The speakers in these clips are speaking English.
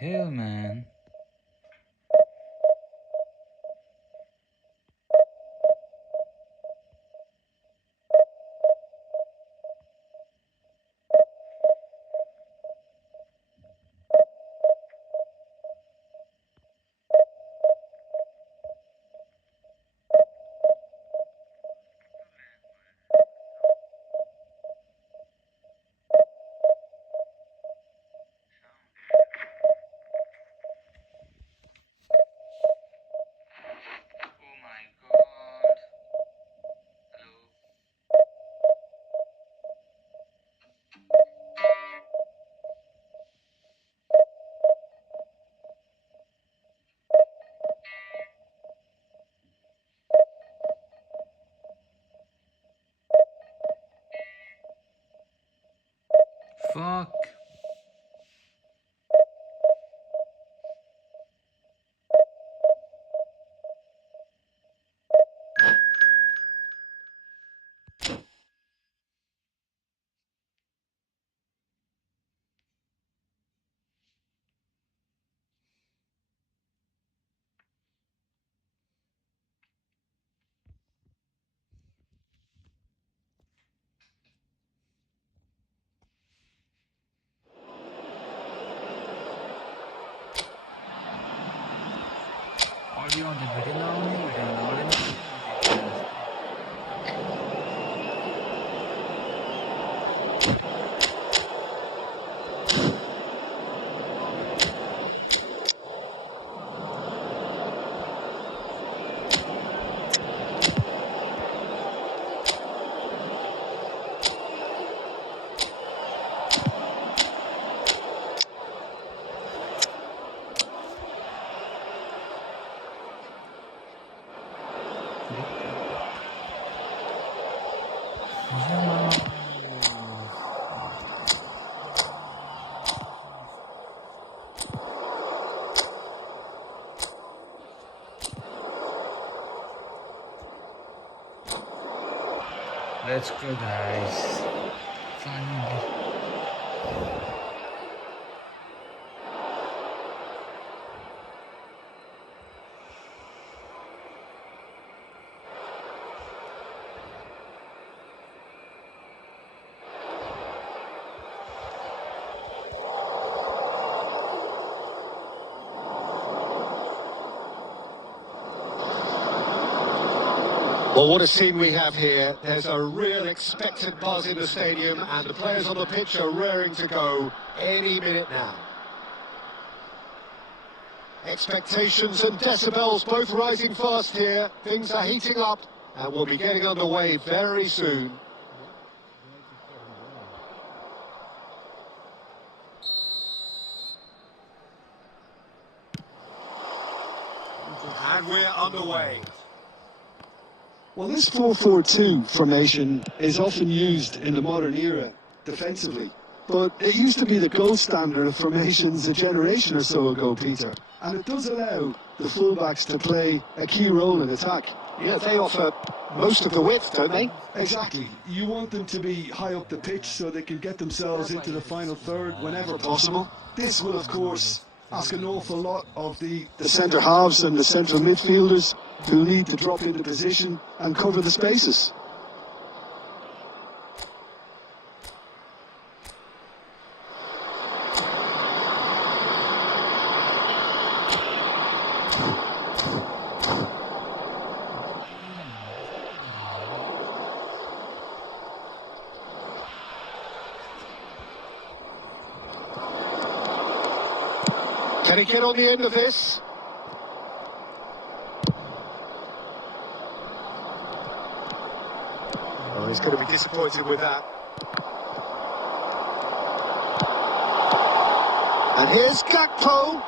hell, man? Oh my god. Hello. Fuck. Audio on the video now, Let's go, guys. Finally. Well, what a scene we have here. There's a real expectant buzz in the stadium and the players on the pitch are raring to go any minute now. Expectations and decibels both rising fast here. Things are heating up and we'll be getting underway very soon. And we're underway. Well, this 4-4-2 formation is often used in the modern era defensively, but it used to be the gold standard of formations a generation or so ago, Peter. And it does allow the fullbacks to play a key role in attack. Yeah, they offer most of the width, don't they? Exactly. You want them to be high up the pitch so they can get themselves into the final third whenever possible. This will, of course, ask an awful lot of the centre halves and the central midfielders who need to drop into position and cover the spaces. Can he get on the end of this? Oh, he's going to be disappointed with that. And here's Gakpo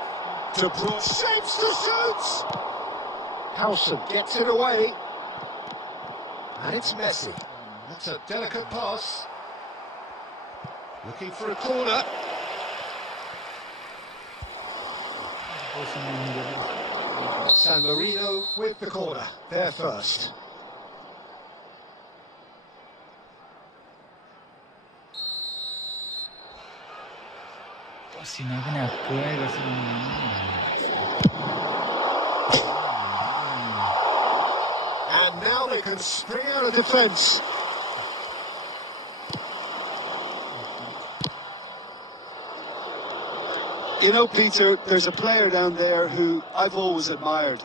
to push, shapes to shoot. Howson gets it away. And it's Messi. That's a delicate pass. Looking for a corner. San Marino with the corner. There first. Sinagana kaya kasi And now they can spring out of defence. You know, Peter, there's a player down there who I've always admired,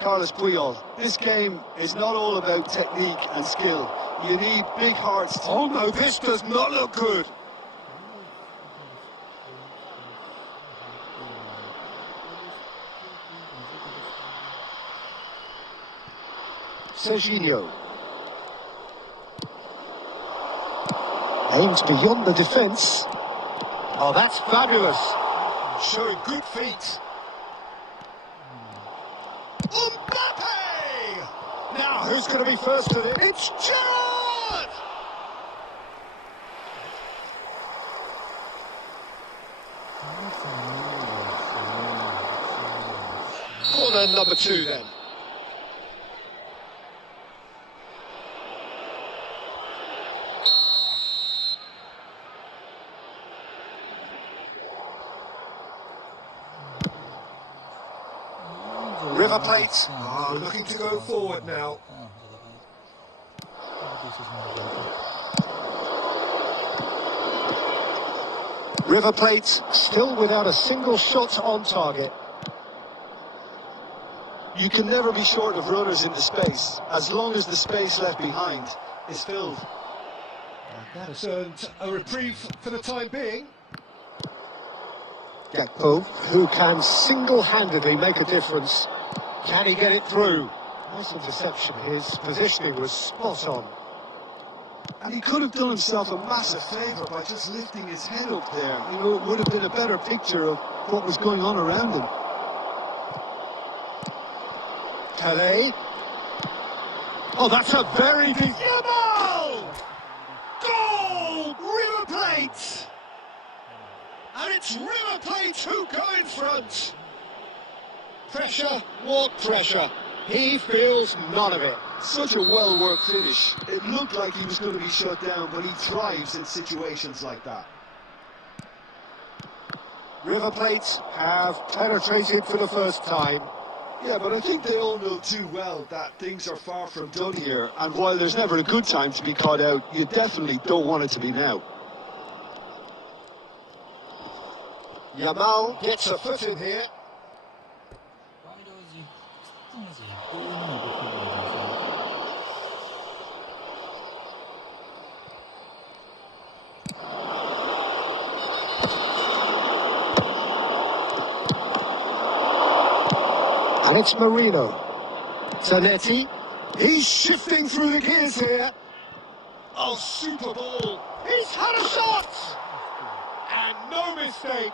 Carlos Puyol. This game is not all about technique and skill. You need big hearts. Oh no, this does not look good. Serginho. Aims beyond the defence. Oh, that's fabulous. Showing good feet. Mbappe! Now, who's going to be first to it? It's Gerrard! Corner number 2 then. River Plate are looking to go forward now. River Plate still without a single shot on target. You can never be short of runners into space, as long as the space left behind is filled. That has earned a reprieve for the time being. Gakpo, who can single-handedly make a difference. Can he get it through? Nice interception. His positioning was spot on. And he could have done himself a massive favour by just lifting his head up there. You know, it would have been a better picture of what was going on around him. Calais. Oh, that's a very big... Yamal! Goal! River Plate! And it's River Plate who go in front. Pressure, what pressure? He feels none of it. Such a well-worked finish. It looked like he was going to be shut down, but he thrives in situations like that. River Plate have penetrated for the first time. Yeah, but I think they all know too well that things are far from done here, and while there's never a good time to be caught out, you definitely don't want it to be now. Yamal gets a foot in here. And it's Marino. Zanetti. He's shifting through the gears here. Oh, super ball. He's had a shot! And no mistake.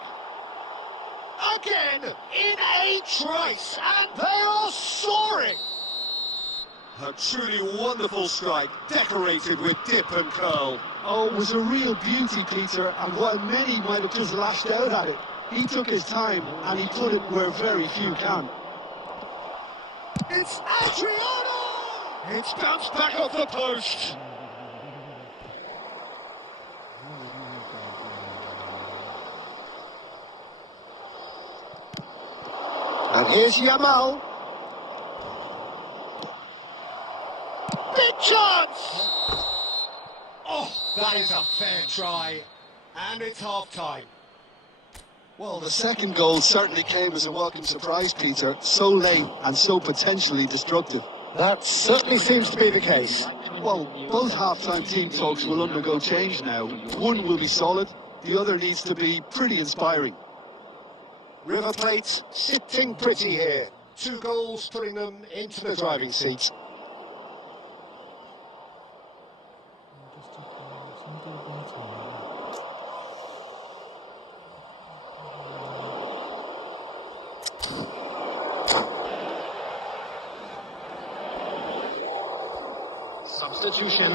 Again, in a trice, and they are soaring. A truly wonderful strike, decorated with dip and curl. Oh, it was a real beauty, Peter, and while many might have just lashed out at it, he took his time and he put it where very few can. It's Adriano! It's bounced back off the post. And here's Yamal. Big chance! Oh, that is a fair try. And it's half-time. Well, the second goal certainly came as a welcome surprise, Peter. So late and so potentially destructive. That certainly seems to be the case. Well, both half-time team talks will undergo change now. One will be solid, the other needs to be pretty inspiring. River Plate sitting pretty here. 2 goals putting them into the driving seat. Substitution.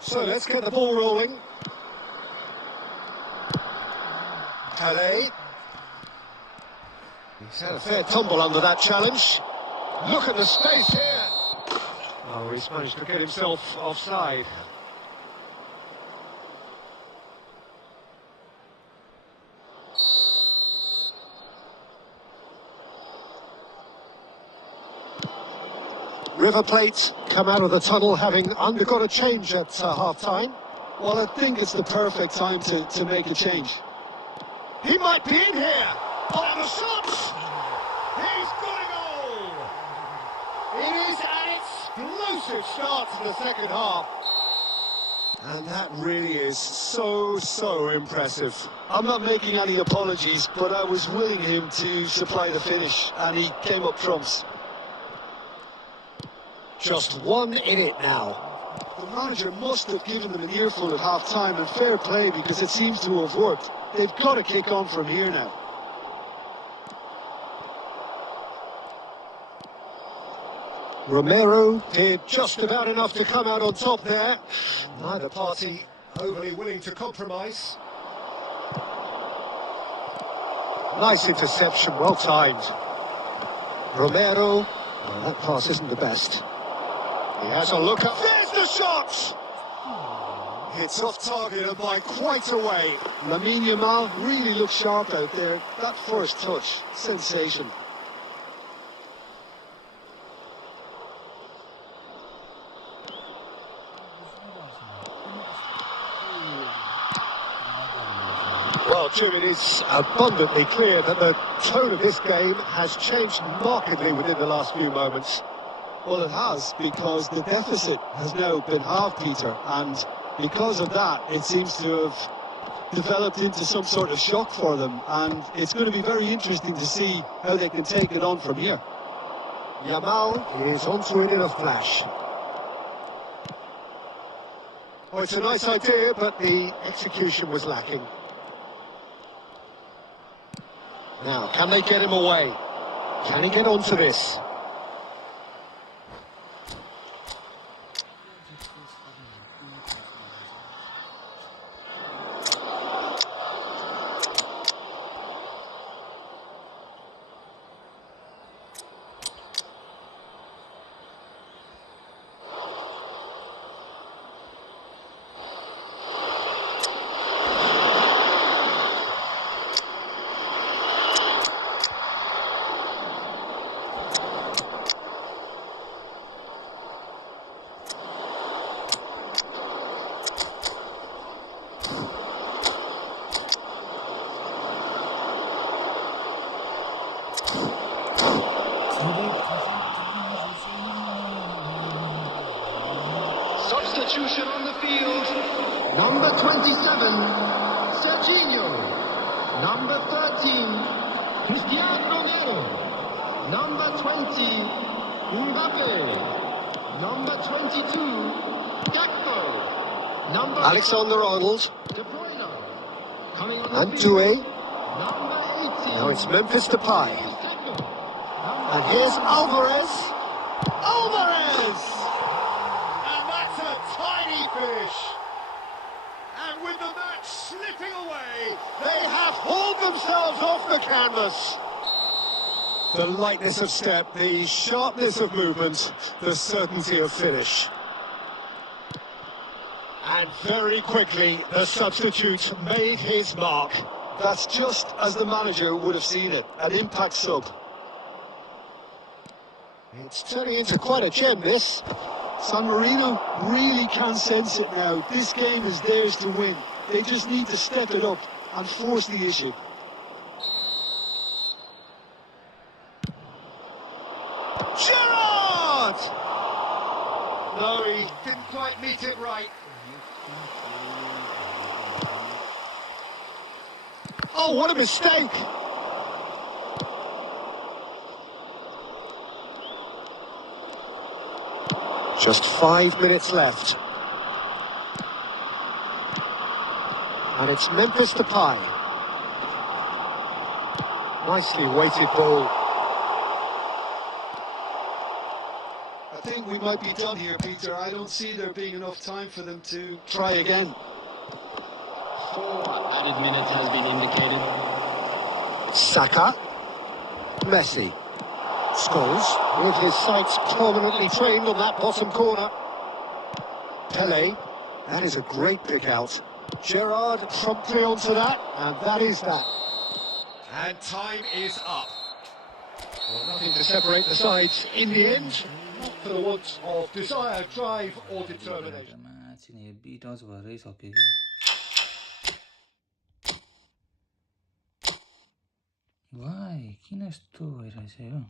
So let's get the ball rolling. Calais. He's had a fair tumble under that challenge. Look at the space here. Oh, he's managed to get himself offside. River Plate come out of the tunnel having undergone a change at half-time. Well, I think it's the perfect time to make a change. He might be in here. On the shot. He's got a goal. It is an explosive start to the second half. And that really is so impressive. I'm not making any apologies, but I was willing him to supply the finish, and he came up trumps. Just 1 in it now. The manager must have given them an earful at half-time, and fair play, because it seems to have worked. They've got to kick on from here now. Romero did just about enough to come out on top there. Neither party overly willing to compromise. Nice interception, well timed. Romero, well, that pass isn't the best. He has a look up. There's the shot! It's off target and by quite a way. Lamine Yamal really looks sharp out there. That first touch, sensation. Well, Jim, it is abundantly clear that the tone of this game has changed markedly within the last few moments. Well, it has, because the deficit has now been halved, Peter, and because of that, it seems to have developed into some sort of shock for them, and it's going to be very interesting to see how they can take it on from here. Yamal is onto it in a flash. Oh, it's a nice idea, but the execution was lacking. Now, can they get him away? Can he get onto this? Substitution on the field. Number 27, Serginho. Number 13, Cristiano Romero. Number 20, Mbappe. Number 22, Gakpo. Number Alexander-Arnold. De Bruyne. Coming on And the field. Doué. Number 18. Now it's Memphis Depay. And here's Alvarez. Alvarez! And that's a tiny finish. And with the match slipping away, they have hauled themselves off the canvas. The lightness of step, the sharpness of movement, the certainty of finish. And very quickly, the substitute made his mark. That's just as the manager would have seen it, an impact sub. It's turning into quite a gem, this. San Marino really can sense it now. This game is theirs to win. They just need to step it up and force the issue. Gerrard! No, he didn't quite meet it right. Oh, what a mistake! Just 5 minutes left. And it's Memphis Depay. Nicely weighted ball. I think we might be done here, Peter. I don't see there being enough time for them to try again. 4 added minutes has been indicated. Saka. Messi. Scholes, with his sights permanently trained on that bottom corner. Pele. That is a great pick out. Gerrard promptly onto that, and that is that. And time is up. Well, nothing to separate the sides in the end. Not for the want of desire, drive or determination. Match heavy touch भएरै सक्यो कि भाइ किन यस्तो भइरहेछ यो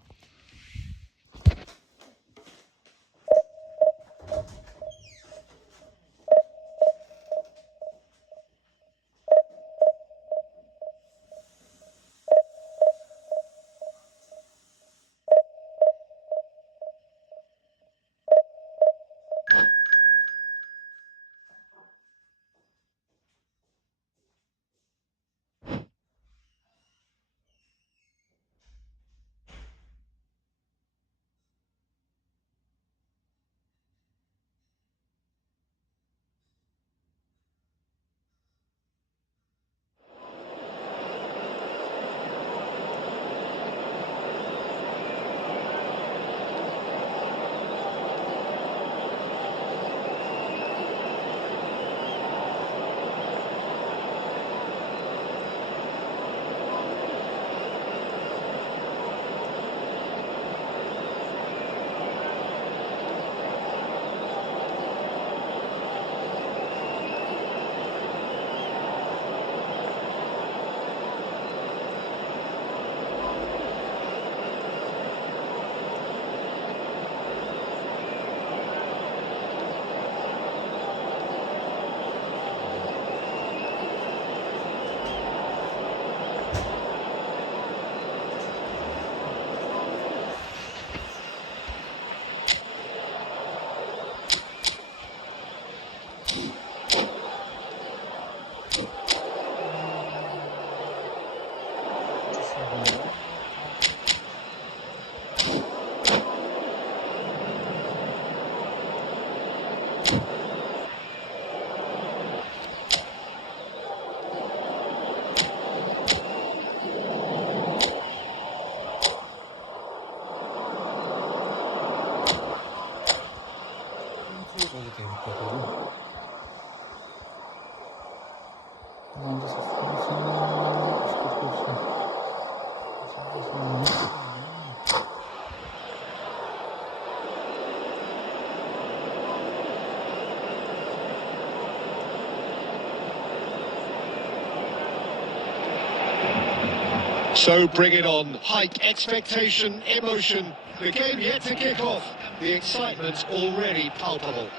So bring it on. Hype, expectation, emotion. The game yet to kick off. The excitement's already palpable.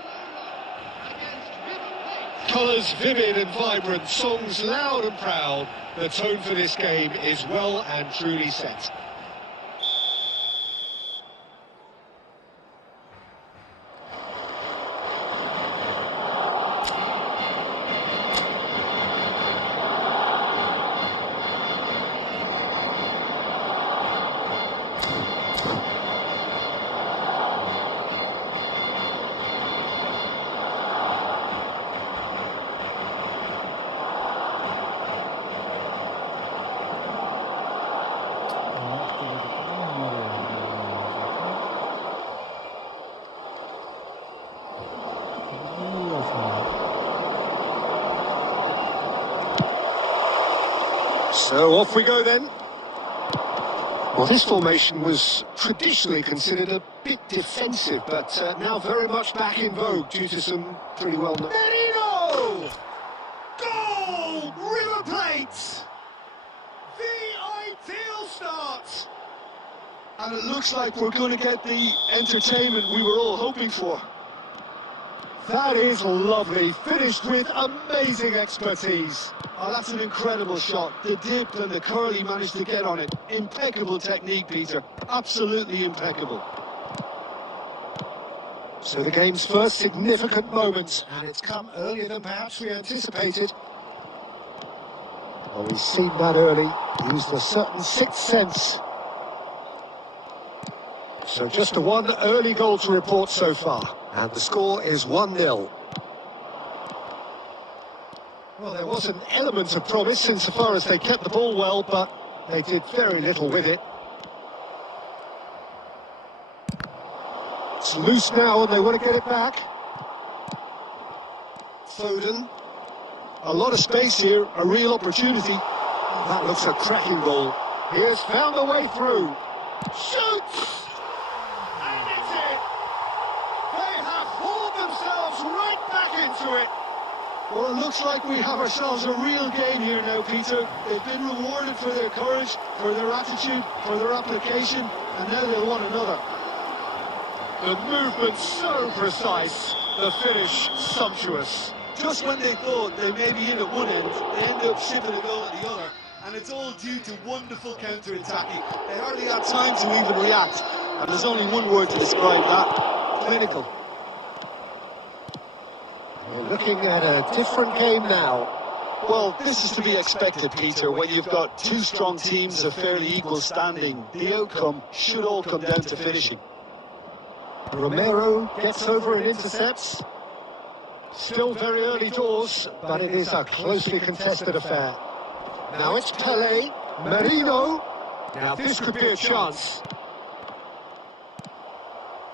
Colours vivid and vibrant, songs loud and proud. The tone for this game is well and truly set. So off we go then. Well, this formation was traditionally considered a bit defensive, but now very much back in vogue due to some pretty well-known... Merino! Goal! River Plate! The ideal start! And it looks like we're going to get the entertainment we were all hoping for. That is lovely, finished with amazing expertise. Oh, that's an incredible shot. The dip and the curl he managed to get on it. Impeccable technique, Peter. Absolutely impeccable. So the game's first significant moment, and it's come earlier than perhaps we anticipated. Well, we've seen that early, used a certain sixth sense. So just a one early goal to report so far, and the score is 1-0. Well, there was an element of promise insofar as they kept the ball well, but they did very little with it. It's loose now and they want to get it back. Foden. A lot of space here, a real opportunity. That looks a cracking goal. He has found a way through. Shoots! And it's in! themselves right back into it. Well, it looks like we have ourselves a real game here now, Peter. They've been rewarded for their courage, for their attitude, for their application, and now they'll want another. The movement so precise, the finish sumptuous. Just when they thought they may be in at one end, they end up shipping a goal at the other. And it's all due to wonderful counter-attacking. They hardly had time to even react. And there's only one word to describe that: clinical. We're looking at a different game now. Well, this is to be expected, Peter. When you've got two strong teams of fairly equal standing, the outcome should all come down to finishing. Romero gets over and intercepts. Still very early doors, but it is a closely contested affair. Now it's Pele, Merino. Now this could be a chance.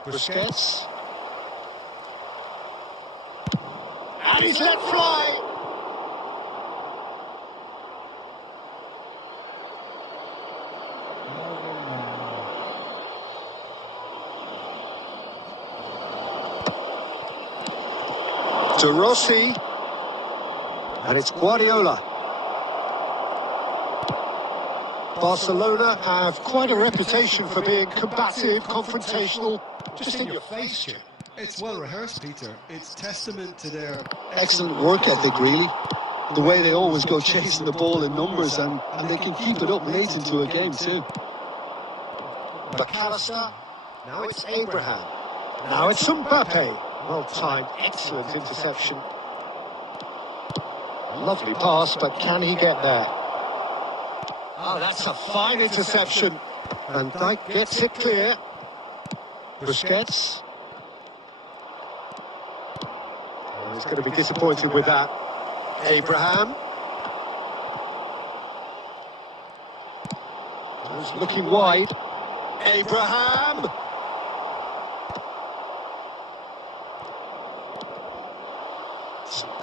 Busquets. And he's let fly. De Rossi, and it's Guardiola. Barcelona have quite a reputation for being combative, confrontational, just in your face, Jim. It's well rehearsed, Peter. It's testament to their Excellent work ethic, really. The way they always go chasing the ball in numbers, and they can keep it up late into a game too. McAllister, now it's Abraham. Now it's Mbappe. Well-timed, excellent interception. Lovely pass, but can he get there? Oh, that's a fine interception. Van Dijk gets it clear. Busquets. Oh, he's going to be disappointed with that. Abraham. He's looking wide. Abraham.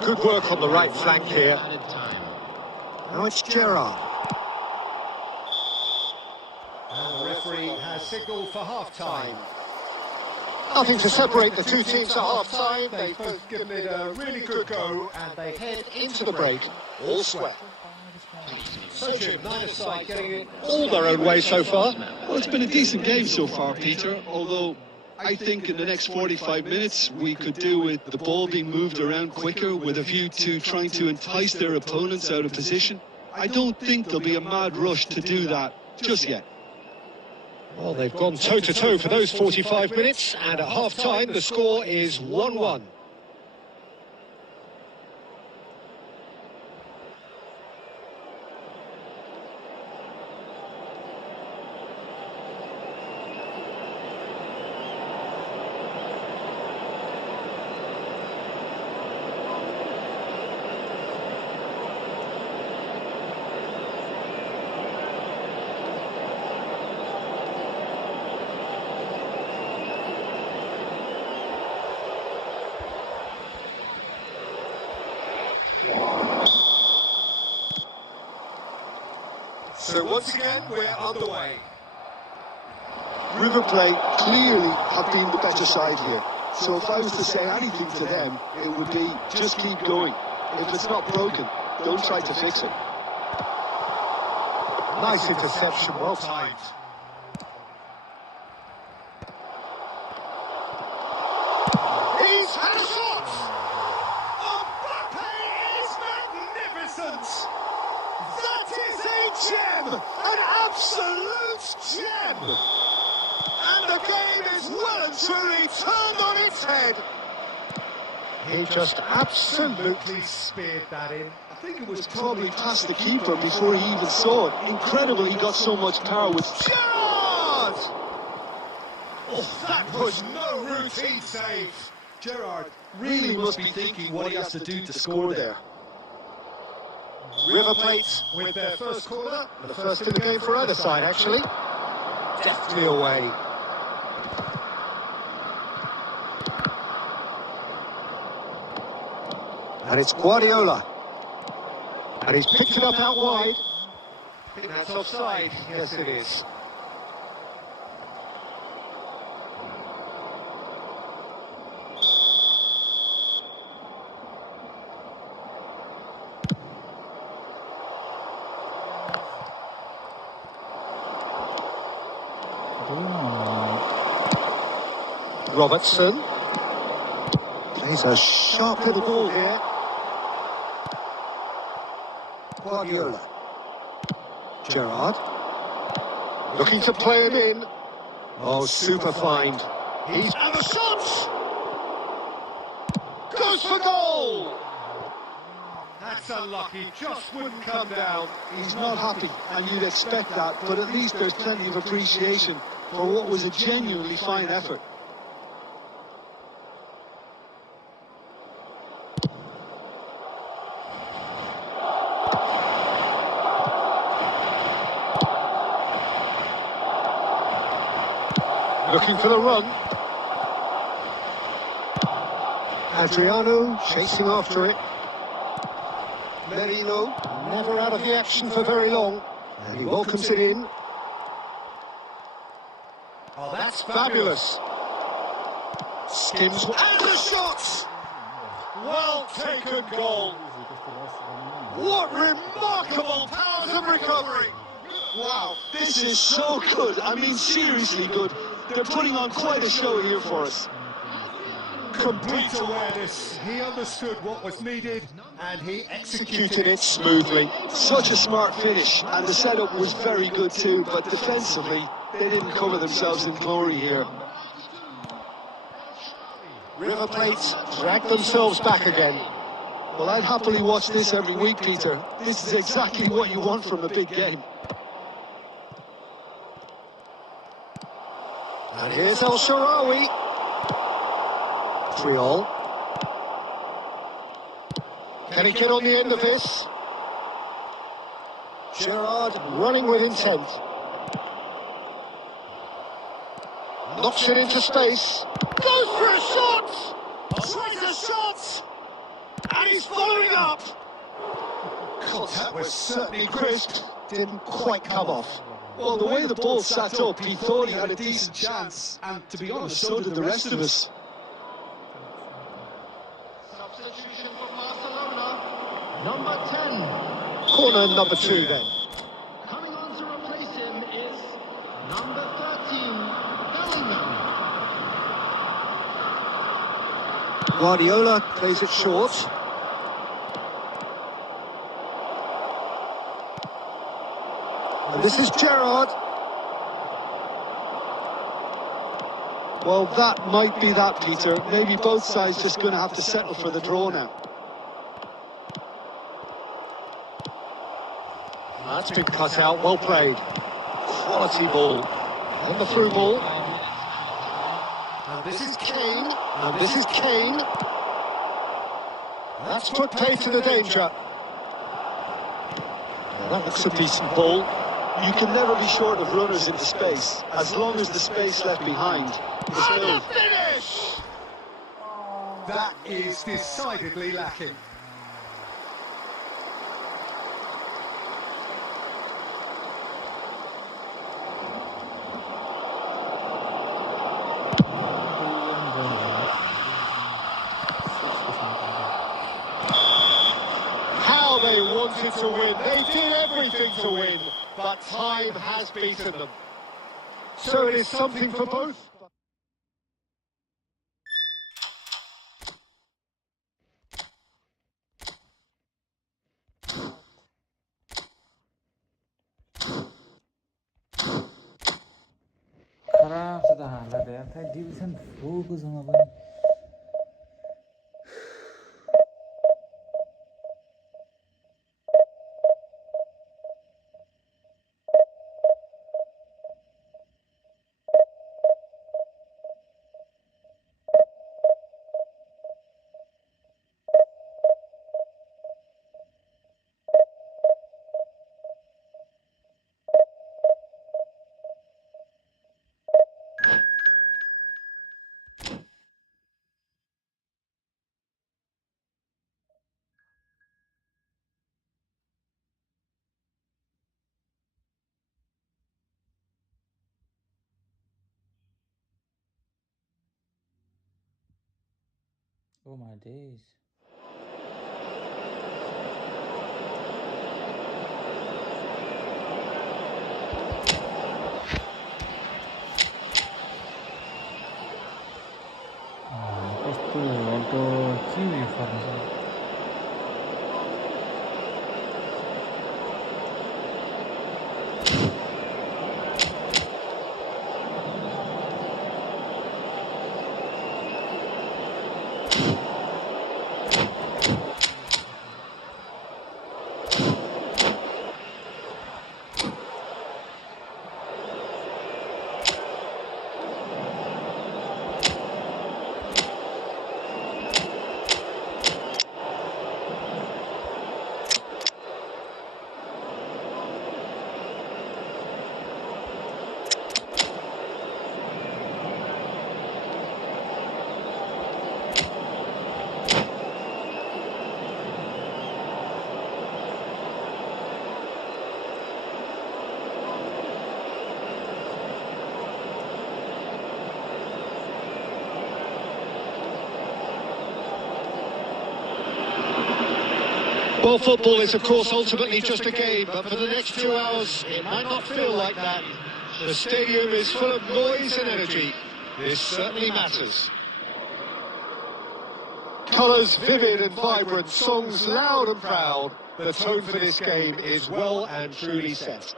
Good work on the right flank here. Now it's Gerrard. And the referee has signalled for half-time. Nothing to separate the two teams at half-time. They've both given it a really good go, and they head into the break all square. So Jim, neither side getting it All their own way so far. Well, it's been a decent game so far, Peter, although I think in the next 45 minutes we could do with the ball being moved around quicker with a view to trying to entice their opponents out of position. I don't think there'll be a mad rush to do that just yet. Well, they've gone toe-to-toe for those 45 minutes, and at half-time the score is 1-1. So once again, we're underway. River Plate clearly have been the better side here. So if I was to say anything to them, it would be just keep going. If it's not broken, don't try to fix it. Nice interception, well timed. He's had a shot! Mbappe is magnificent! That is a gem! An absolute gem! And the game is well and truly turned on its head. He just absolutely speared that in. I think it was probably past the keeper before he even saw it. Incredible he got so much power with... Gerrard! Oh, that was no routine save. Gerrard really must be thinking what he has to do to score there. River Plate with their first corner, the first in the game for either side actually. Deftly away. And it's Guardiola. And he's picked it up out wide. I think that's offside. Yes, it is. Robertson plays a sharp little ball here. Guardiola. Gerrard. Looking to play it in. Oh, super find. He's and the shot! Goes for goal! That's unlucky, just wouldn't come down. He's not happy, and you'd expect that, but at least there's plenty of appreciation for what was a genuinely fine effort. Looking for the run. Adriano chasing after it. Merino never out of the action for very long. And he welcomes it in. Oh, that's fabulous. Skims and the shot! Well taken goal. What remarkable powers of recovery. Wow, this is so good. I mean, seriously good. They're putting on quite a show here for us. Complete awareness. He understood what was needed and he Executed it smoothly. Such a smart finish, and the setup was very good too, but defensively, they didn't cover themselves in glory here. River Plate drag themselves back again. Well, I'd happily watch this every week, Peter. This is exactly what you want from a big game. And here's El Shaarawy. 3-all. Can he get on the end of this? Gerrard running with intent. Knocks it into space. Goes for a shot! Tries a shot! And he's following up! God, that was certainly crisp. Didn't quite come off. Well, the way the ball sat up, he thought he had a decent chance, and to be honest, so did the rest of us. Substitution for Barcelona. Number 10. Corner number 2 then. Coming on to replace him is number 13, Bellingham. Guardiola plays it short. And this is Gerrard. Well, that might be that, Peter. Maybe both sides just going to have to settle for the draw now. That's been cut out, well played. Quality ball. And the through ball. And this is Kane. And this is Kane. That's put pay to the danger. Well, that looks a decent ball. You can never be short of runners into space, as long as the space left behind is filled. Finish! That is decidedly lacking. How they wanted to win. They did everything to win, but time has beaten them. So it is something for both. खराब से तो हालत है यार था division 4 को सँग पनि oh my days. itu untuk kiwi farm. Well, football is, of course, ultimately just a game, but for the next 2 hours, it might not feel like that. The stadium is full of noise and energy. This certainly matters. Colours vivid and vibrant, songs loud and proud. The tone for this game is well and truly set.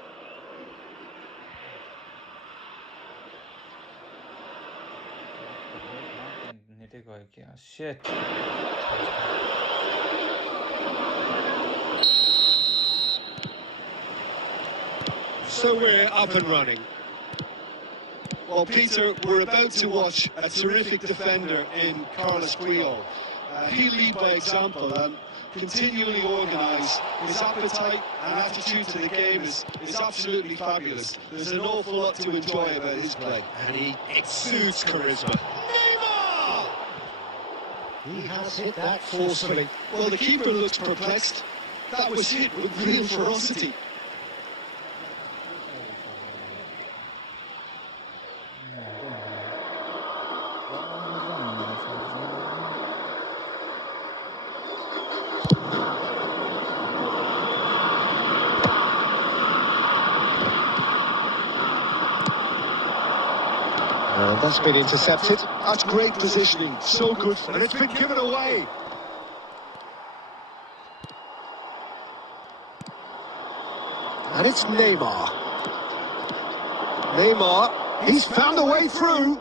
Nete koy ki ya. Shit. So we're up and running. Well, Peter, we're about to watch a terrific defender in Carlos Creole. He'll lead by example and continually organised. His appetite and attitude to the game is absolutely fabulous. There's an awful lot to enjoy about his play. And he exudes charisma. Neymar! He has hit that forcefully. Well, the keeper looks perplexed. That was hit with real ferocity. That's been intercepted. That's great positioning. So good. And it's been given away. And it's Neymar. Neymar, he's found a way through.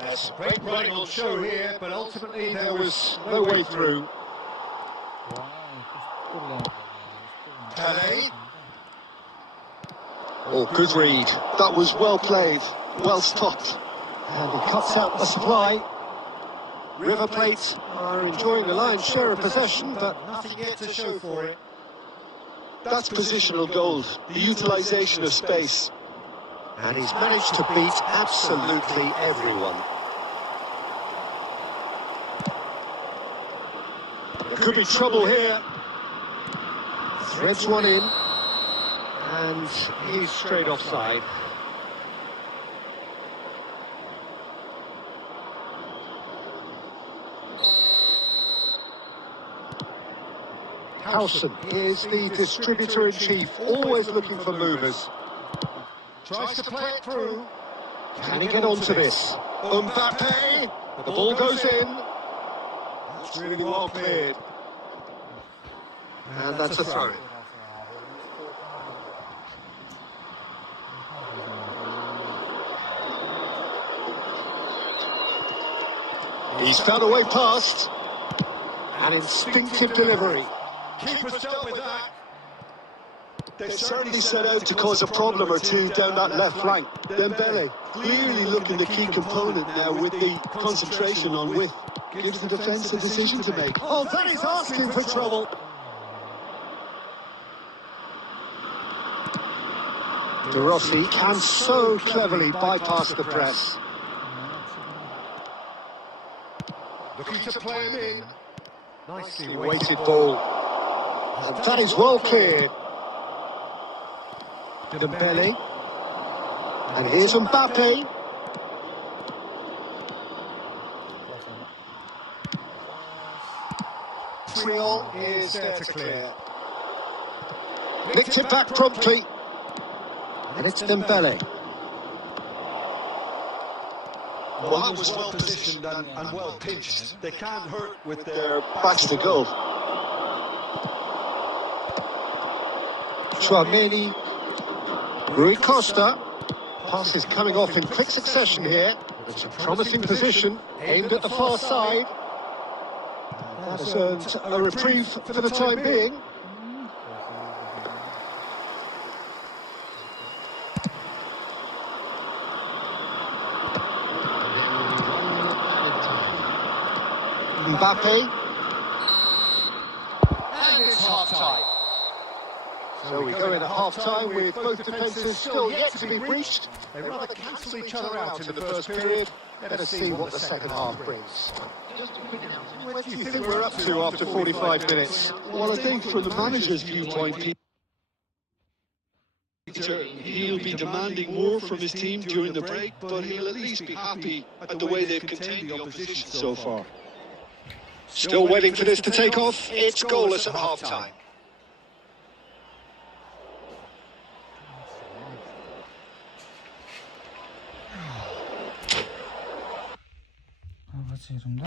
There's great running on show here, but ultimately there was no way through. Pele. Oh, good read. That was well played. Well stopped. And he cuts out the supply. River Plate are enjoying the lion's share of possession, but nothing yet to show for it. That's positional gold, the utilisation of space. And he's managed to beat absolutely everyone. There could be trouble here. Threads one in. And he's straight offside. Howson is the distributor-in-chief, always looking for movers. Tries to play it through. Can he get onto this? Mbappe! The ball goes in. That's really well cleared. And that's a throw. He's found a way past. An instinctive delivery. Keeper's dealt with that. They've certainly set out to cause a problem or two down that left flank. Dembele clearly looking the key component now with the concentration on width. Gives the defence a decision to make. Oh, that is asking for trouble. De Rossi can so cleverly bypass the press. Looking to play him in. Nicely weighted ball. And that is well cleared. Dembele. And here's Mbappe. Creole is there to clear. Nicked it back promptly. And it's Dembele. Well, that was well positioned and well pinched. They can't hurt with their backs to goal. Chouameni, Rui Costa. Pass is coming off in quick succession here. It's a promising position, aimed at the far side. That has earned a reprieve for the time being. Mbappe. And it's half-time. So we go in at half-time with both defences still yet to be breached. They rather cancel each other out in the first period. Let us see what the second half brings. What do you think we're up to after 45 minutes? Well, I think from the manager's viewpoint, Peter, he'll be demanding more from his team during the break, but he'll at least be happy at the way they've contained the opposition so far. Still waiting for this to take off. It's goalless at half-time. Hava çevremde.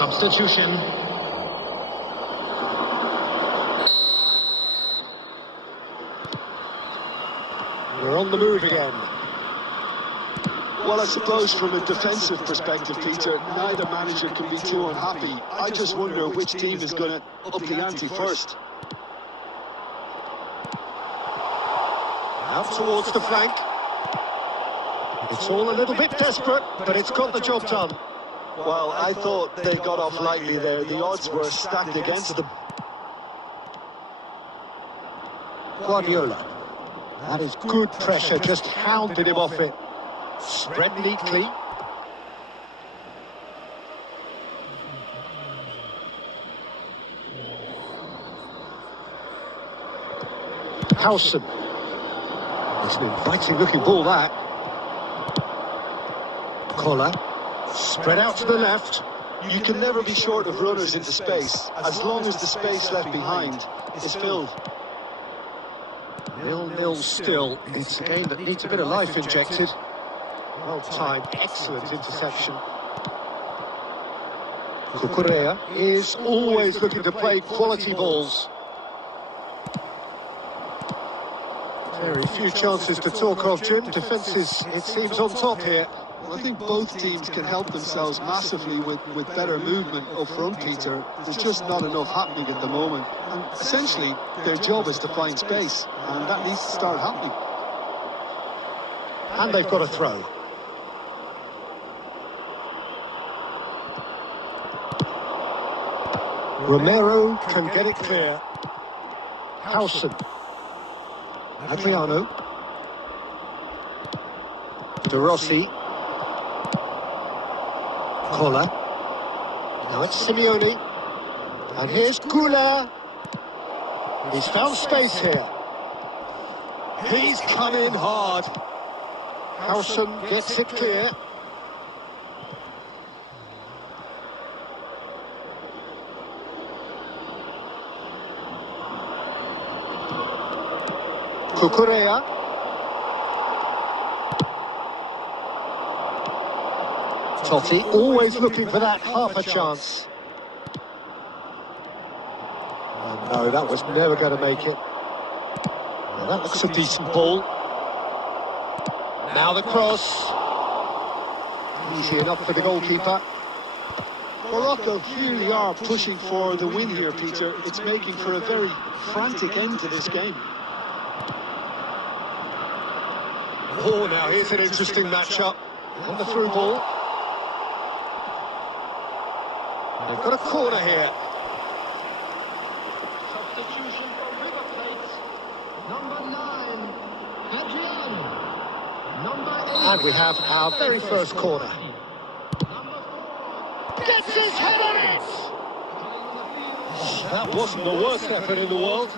Substitution. We're on the move again. Well, I suppose from a defensive perspective, Peter, neither manager can be too unhappy. I just wonder which team is going to up the ante first. Out towards the flank. It's all a little bit desperate, but it's got the job done. Well, I thought they got off lightly there. The odds were stacked against them. Guardiola. That is good pressure, just hounded him off it. Spread neatly. Howson. It's an inviting looking ball, that. Collar. Spread out to the left. You can never be short of runners into space, as long as the space left behind is filled. 0-0 still. It's a game that needs a bit of life injected. Well timed, excellent interception. Cucurella is always looking to play quality balls. Very few chances to talk of, Jim. Defences, it seems, on top here. Well, I think both teams can help themselves massively with better movement up front, Peter. There's just not enough happening at the moment. And essentially, their job is to find space, and that needs to start happening. And they've got a throw. Romero can get it clear. Howson. Adriano. De Rossi. Collar. Now it's Simeone. And here's Goula. He's found space here. He's come in hard. Howson gets it clear. Cucurella. Totti always looking for that half a chance. Oh no, that was never going to make it. Well, that looks a decent ball. Now the cross. Easy enough for the goalkeeper. Morocco really are pushing for the win here, Peter. It's making for a very frantic end to this game. Oh, now here's an interesting matchup. On the through ball. They've got a corner here. Substitution for River Plate. Number 9, Adrian. Number 8. And we have our very first corner. Number 4. Gets his head on it! Oh, that wasn't the worst effort in the world.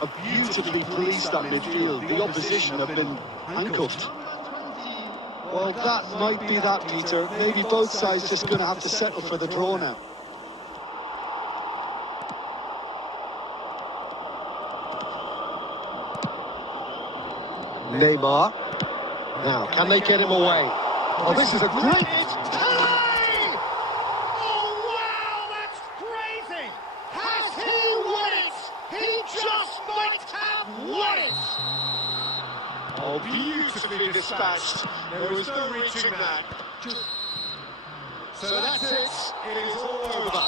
A have beautifully policed that midfield. The opposition have been handcuffed. Well, that might be that, Peter. Maybe both sides just going to have to settle for the draw now. Neymar. Now, can they get him away? Oh, this is a great... Hey! Oh, wow, that's crazy! Has he won it? He just might have won it! Oh, beautifully dispatched. There was no reaching that. So that's it. It is all over.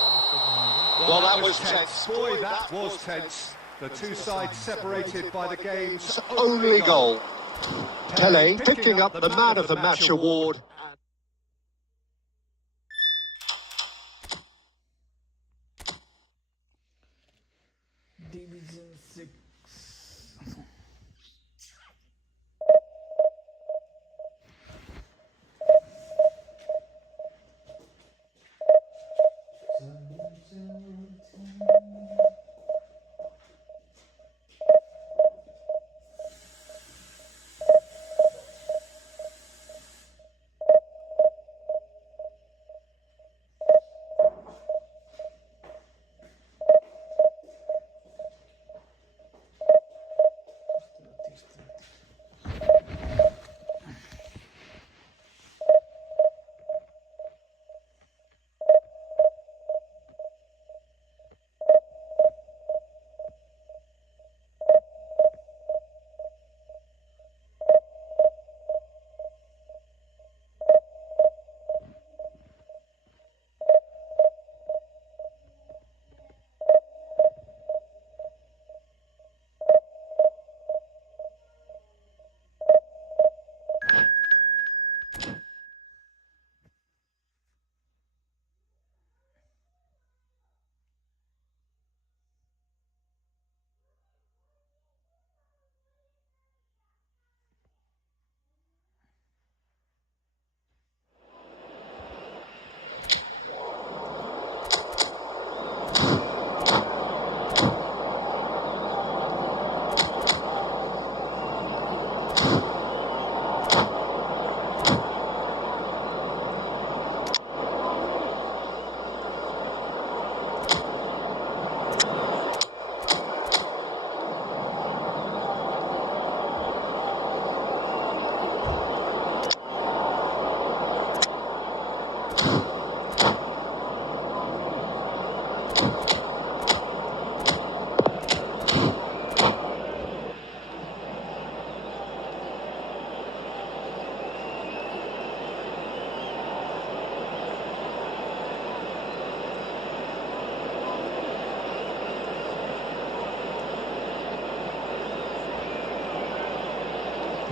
Well, that was tense. Boy, that was tense. The two sides separated by the game's Only goal. Pele picking up the Man of the Match award. Division 6.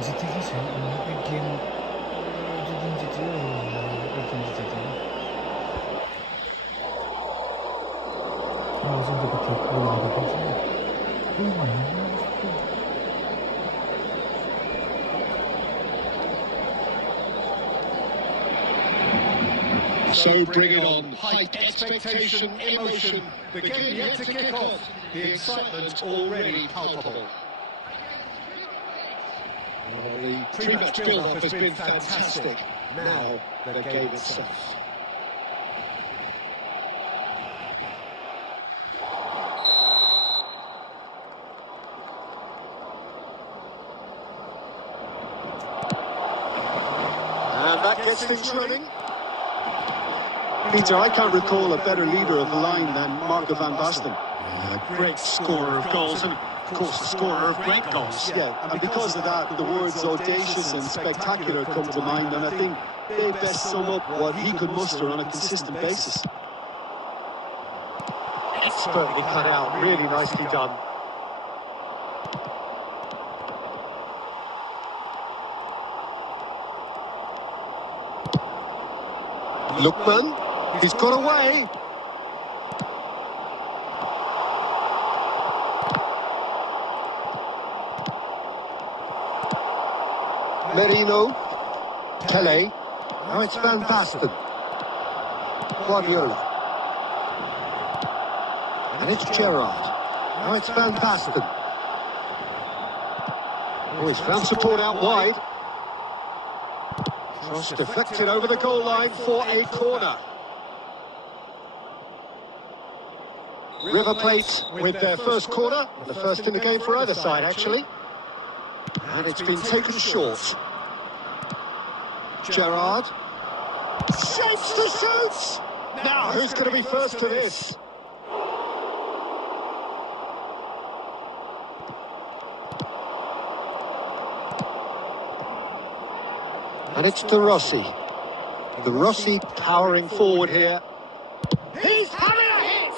positifnya bikin gitu bikin gitu langsung dapat So bring it on. Hype, expectation, emotion. The game yet to kick off. The excitement already palpable. Well, the pre-match build-up has been fantastic. Now, the game itself. And that gets things running. Peter, I can't recall a better leader of the line than Marco van Basten. A great scorer of goals and, of course, a scorer of great goals. Yeah, and because of that, the words audacious and spectacular come to mind, and I think they best sum up what he could muster on a consistent basis. Expertly cut out, really nicely done. Lookman, he's got away. Merino, Pele, now it's Van Basten, Guardiola, and it's Gerrard, now it's Van Basten, Oh, he's found support out wide. Cross deflected over the goal line for a corner. River Plate with their first corner, the first in the game for either side actually. And it's been taken short. Gerrard shapes the shoots. Now who's going to be first to this? And it's De Rossi. De Rossi powering forward here. He's having a hit!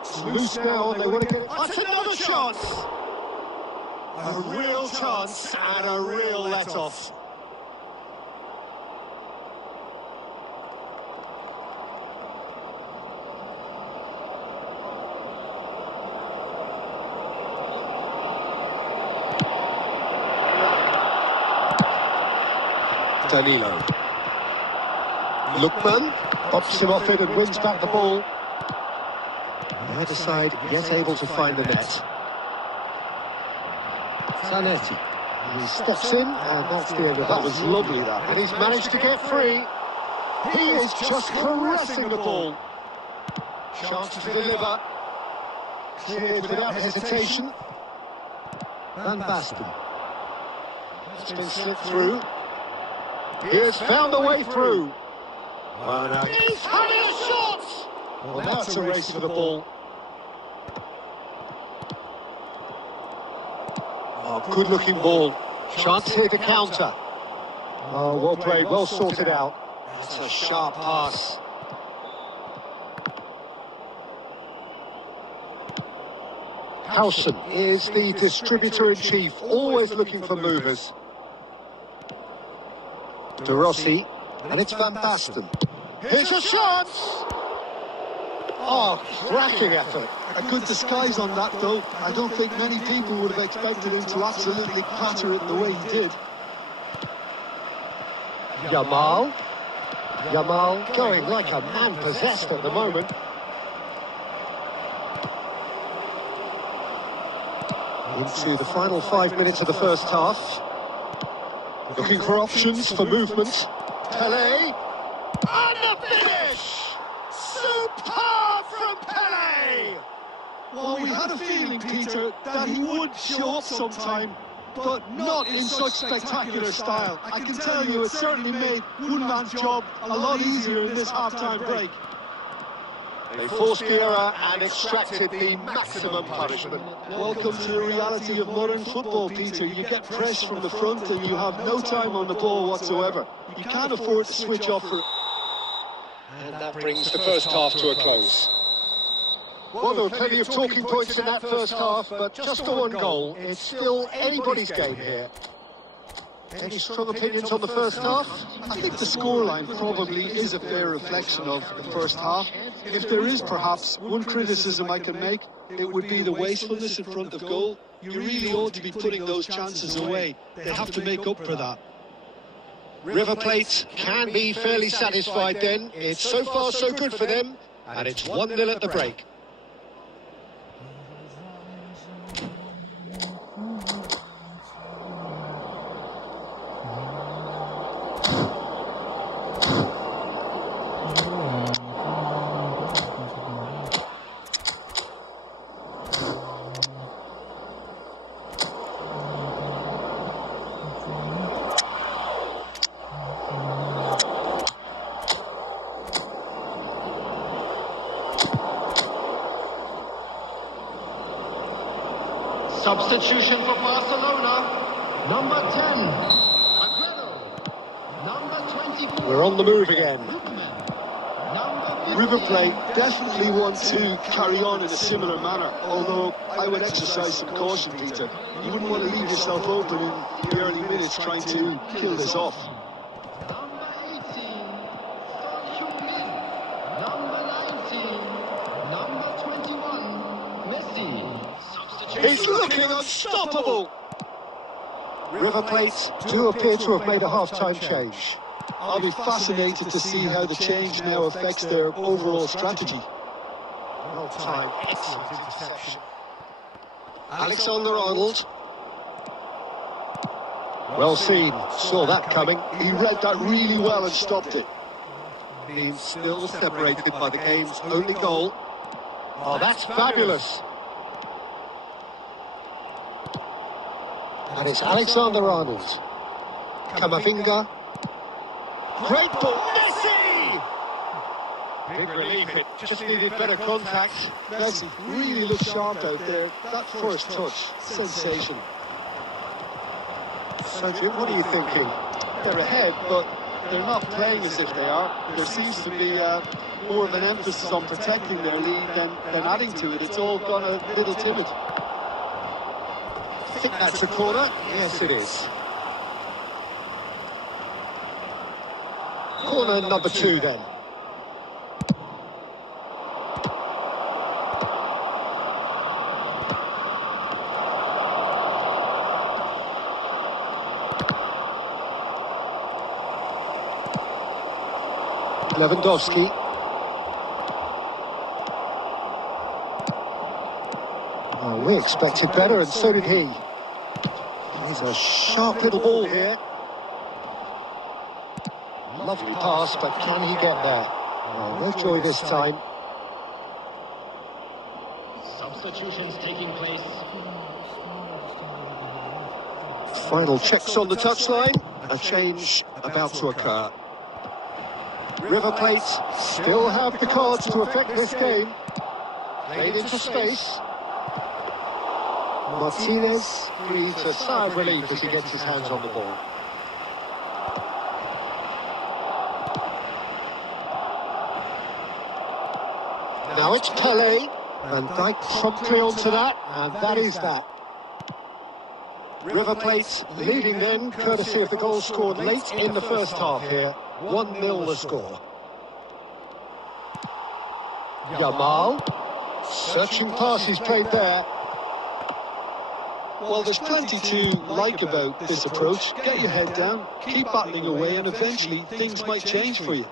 It's loose now, they want to get it. That's another chance! A real chance and a real let-off. Danilo. Lookman bops him off it and wins back the ball. The other side yet able to find the net. Zanetti. He steps in, and that's the end of that. That was lovely, that. And he's managed to get free. He is just caressing the ball. Chance to deliver. Cleared without hesitation. Van Basten. It's been slipped through. He has found a way through. Oh, no. He's having a shot! Well, that's a race for the ball. Oh, good-looking ball. Chance here to counter. Oh, well played, well sorted out. That's a sharp pass. Howson is the distributor-in-chief, always looking for movers. De Rossi, and it's Van Basten. Here's a chance! Oh, cracking effort. A good disguise on that, though. I don't think many people would have expected him to absolutely clatter it the way he did. Yamal. Yamal going like a man possessed at the moment. Into the final 5 minutes of the first half. Looking for options for movement. Pele. And the finish! Superb from Pele! Well, we had a feeling, Peter, that he would show up sometime, but not in such spectacular style. I can tell you it certainly made one man's job a lot easier in this half-time break. They forced the error and extracted the maximum punishment. Welcome to the reality of modern football, Peter. You get pressed from the front and you have no time on the ball whatsoever. You can't afford to switch off for... And that brings the first half to a close. Well, there were plenty of talking points in that first half, but just the one goal. It's still anybody's game here. Any strong opinions on the first half? I think the scoreline probably is a fair reflection of the first half. If there is perhaps one criticism I can make, it would be the wastefulness in front of goal. You really ought to be putting those chances away. They have to make up for that. River Plate can be fairly satisfied then. It's so far so good for them, and it's 1-0 at the break. Substitution for Barcelona, number 10, Aguero, number 24. We're on the move again. River Plate definitely want to carry on in a similar manner, although I would exercise some caution, Peter. You wouldn't want to leave yourself open in the early minutes trying to kill this off. Number 18, Son Number 19, number 21, Messi. He's looking unstoppable! River Plate do appear to have made a half-time change. I'll be fascinated to see how the change now affects their overall strategy. Well timed, excellent interception. Alexander-Arnold. Well seen, saw that coming. He read that really well and stopped it. Team still separated by the game's only goal. Oh, that's fabulous. And it's Alexander Arnold. Camavinga. Great ball, Messi! Big relief, it just needed better contact. Messi really looked sharp out there. That first touch, sensation. So, Jim, what are you thinking? They're ahead, but they're not playing as if they are. There seems to be more of an emphasis on protecting their lead than adding to it. It's all gone a little timid. I think that's a corner. Yes, it is. Corner number 2 then. Lewandowski. Oh, we expected better, and so did he. He's a sharp little ball here. Lovely pass, but can he get there? Oh, no joy this time. Substitutions taking place. Final checks on the touchline. A change about to occur. River Plate still have the cards to affect this game. Played into space. Martinez breathes a sigh of relief as he gets his hands on the ball. Now it's Pelé. Van Dijk promptly onto that, and that is that. River Plate leading then, courtesy of the goal scored late in the first half here. 1-0 the score. Yamal. Searching pass he's played there. Well, there's plenty to like about this approach. Get your head down, keep battling away, and eventually things might change for you.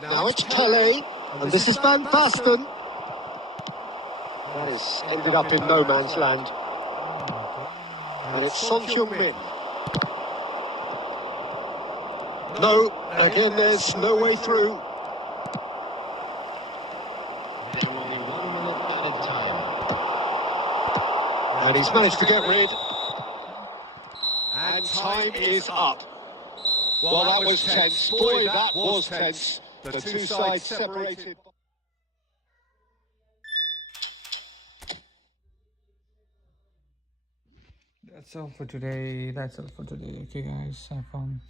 Now it's Pelé, and this is Van Basten. That has ended up in no man's land. And it's Son Heung-min. No, again there's no way through. Only 1 minute added time. And he's managed to get rid. And time is up. Well, that was tense. Boy, that was tense. The two sides separated. That's all for today. Okay, guys, have fun.